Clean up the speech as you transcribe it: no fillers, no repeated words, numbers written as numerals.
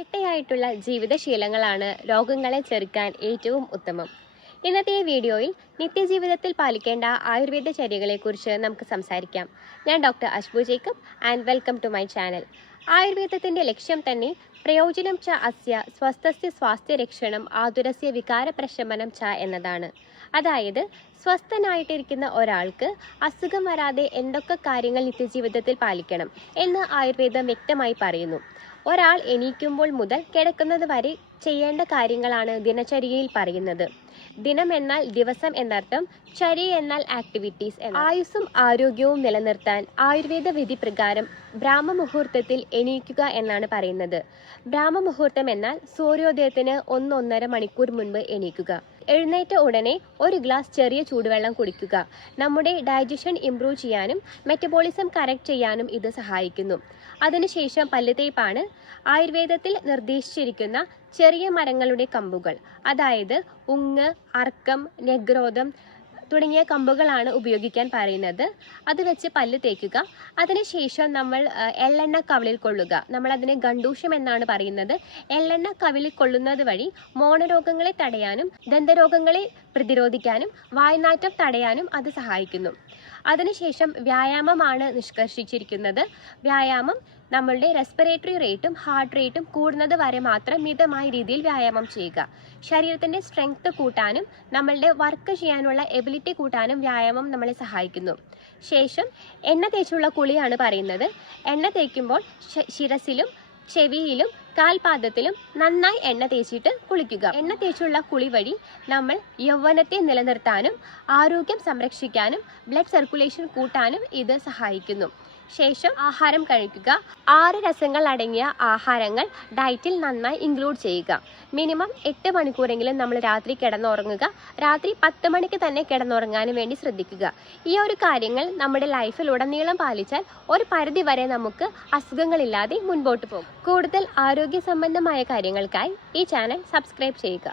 ചിട്ടയായിട്ടുള്ള ജീവിതശീലങ്ങളാണ് രോഗങ്ങളെ ചെറുക്കാൻ ഏറ്റവും ഉത്തമം. ഇന്നത്തെ ഈ വീഡിയോയിൽ നിത്യജീവിതത്തിൽ പാലിക്കേണ്ട ആയുർവേദ ചര്യകളെക്കുറിച്ച് നമുക്ക് സംസാരിക്കാം. ഞാൻ doctor Ashbu Jacob and welcome to my channel. ആയുർവേദത്തിന്റെ ലക്ഷ്യം തന്നെ പ്രയോജനം ച അസ്യ സ്വസ്ഥസ്യ സ്വാസ്ഥ്യരക്ഷണം ആതുരസ്യ വികാരപ്രശമനം ച എന്നതാണ്. അതായത് സ്വസ്ഥനായിട്ടിരിക്കുന്ന ഒരാൾക്ക് അസുഖം വരാതെ എന്തൊക്കെ കാര്യങ്ങൾ നിത്യജീവിതത്തിൽ പാലിക്കണം എന്ന് ആയുർവേദം വ്യക്തമായി പറയുന്നു. ഒരാൾ എണീക്കുമ്പോൾ മുതൽ കിടക്കുന്നത് വരെ ചെയ്യേണ്ട കാര്യങ്ങളാണ് ദിനചര്യയിൽ പറയുന്നത്. ദിനം എന്നാൽ ദിവസം എന്നർത്ഥം, ചര്യ എന്നാൽ ആക്ടിവിറ്റീസ്. ആയുസ്സും ആരോഗ്യവും നിലനിർത്താൻ ആയുർവേദ വിധി പ്രകാരം ബ്രാഹ്മമുഹൂർത്തത്തിൽ എണീക്കുക എന്നാണ് പറയുന്നത്. ബ്രാഹ്മമുഹൂർത്തം എന്നാൽ സൂര്യോദയത്തിന് 1-1.5 മണിക്കൂർ മുൻപ് എണീക്കുക. എഴുന്നേറ്റ ഉടനെ ഒരു ഗ്ലാസ് ചെറിയ ചൂടുവെള്ളം കുടിക്കുക. നമ്മുടെ ഡൈജഷൻ ഇംപ്രൂവ് ചെയ്യാനും മെറ്റബോളിസം കറക്റ്റ് ചെയ്യാനും ഇത് സഹായിക്കുന്നു. അതിനുശേഷം പല്ലുതേപ്പാണ്. ആയുർവേദത്തിൽ നിർദ്ദേശിച്ചിരിക്കുന്ന ചെറിയ മരങ്ങളുടെ കമ്പുകൾ, അതായത് ഉങ്ങ്, അർക്കം, നെഗ്രോധം തുടങ്ങിയ കമ്പുകളാണ് ഉപയോഗിക്കാൻ പറയുന്നത്. അത് വെച്ച് പല്ല് തേക്കുക. അതിനുശേഷം നമ്മൾ എള്ളെണ്ണ കവിളിൽ കൊള്ളുക. നമ്മൾ അതിനെ ഗണ്ടൂഷം എന്നാണ് പറയുന്നത്. എള്ളെണ്ണ കവിളിൽ കൊള്ളുന്നത് വഴി മോണരോഗങ്ങളെ തടയാനും ദന്തരോഗങ്ങളെ പ്രതിരോധിക്കാനും വായ്നാറ്റം തടയാനും അത് സഹായിക്കുന്നു. അതിനുശേഷം വ്യായാമമാണ് നിഷ്കർഷിച്ചിരിക്കുന്നത്. വ്യായാമം നമ്മളുടെ റെസ്പിറേറ്ററി റേറ്റും ഹാർട്ട് റേറ്റും കൂടുന്നത് വരെ മാത്രം മിതമായ രീതിയിൽ വ്യായാമം ചെയ്യുക. ശരീരത്തിൻ്റെ സ്ട്രെങ്ത് കൂട്ടാനും നമ്മളുടെ വർക്ക് ചെയ്യാനുള്ള എബിലിറ്റി കൂട്ടാനും വ്യായാമം നമ്മളെ സഹായിക്കുന്നു. ശേഷം എണ്ണ തേച്ചുള്ള കുളിയാണ് പറയുന്നത്. എണ്ണ തേക്കുമ്പോൾ ശിരസിലും ചെവിയിലും കാൽപാദത്തിലും നന്നായി എണ്ണ തേച്ചിട്ട് കുളിക്കുക. എണ്ണ തേച്ചുള്ള കുളി വഴി നമ്മൾ യൗവനത്തെ നിലനിർത്താനും ആരോഗ്യം സംരക്ഷിക്കാനും ബ്ലഡ് സർക്കുലേഷൻ കൂട്ടാനും ഇത് സഹായിക്കുന്നു. ശേഷം ആഹാരം കഴിക്കുക. 6 രസങ്ങൾ അടങ്ങിയ ആഹാരങ്ങൾ ഡയറ്റിൽ നന്നായി ഇൻക്ലൂഡ് ചെയ്യുക. മിനിമം 8 മണിക്കൂറെങ്കിലും നമ്മൾ രാത്രി കിടന്നുറങ്ങുക. രാത്രി 10 മണിക്ക് തന്നെ കിടന്നുറങ്ങാനും വേണ്ടി ശ്രദ്ധിക്കുക. ഈ ഒരു കാര്യങ്ങൾ നമ്മുടെ ലൈഫിൽ ഉടനീളം പാലിച്ചാൽ ഒരു പരിധി വരെ നമുക്ക് അസുഖങ്ങളില്ലാതെ മുൻപോട്ട് പോകും. കൂടുതൽ ആരോഗ്യ സംബന്ധമായ കാര്യങ്ങൾക്കായി ഈ ചാനൽ സബ്സ്ക്രൈബ് ചെയ്യുക.